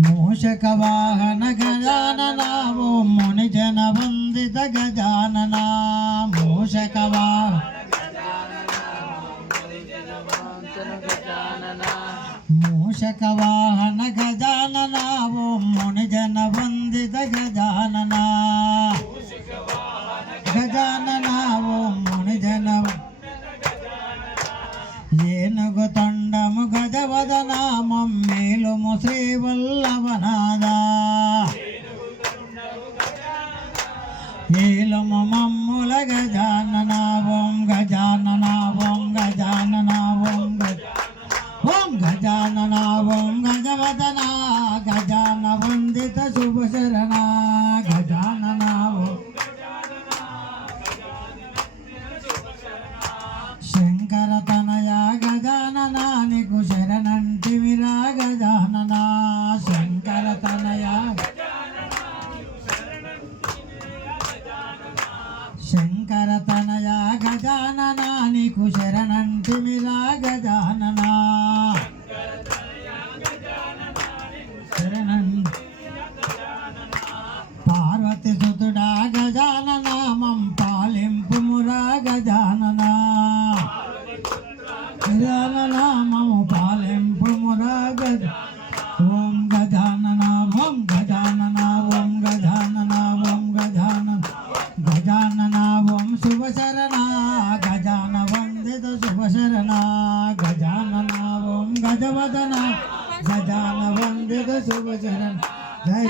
మూషక వాహన గజానన ఓం మునిజన వందిత గజానన మూషక మూషక వాహన గజానన ఓం మునిజన వందిత గజానన గజానన ఓం మునిజన ఏనుగు తొండము గజవదన మమ్మేలుము శ్రీవల్లభనాద ఏలుము మమ్ముల గజానన ఓం గజానన ఓం గజానన ఓం గజానన ఓం గజవదన గజాన వందిత శుభశరణ గజానన శంకర తనయ గజానన నీకు శరణంటివిరా గజానన శంకర తనయ శంకర తనయ గజానన నీకు శరణంటివిరా గజానన పార్వతి సుతుడా గజానన మం పాలింపు మురా గజానన గజానన మము పాలింపు మురా గజ ఓం గజానన ఓం గజానన ఓం గజానన ఓం గజానన గజానన ఓం శుభశరణ గజాన వందిత శుభశరణ గజానన ఓం గజవదన గజాన వందిత శుభశరణ జయ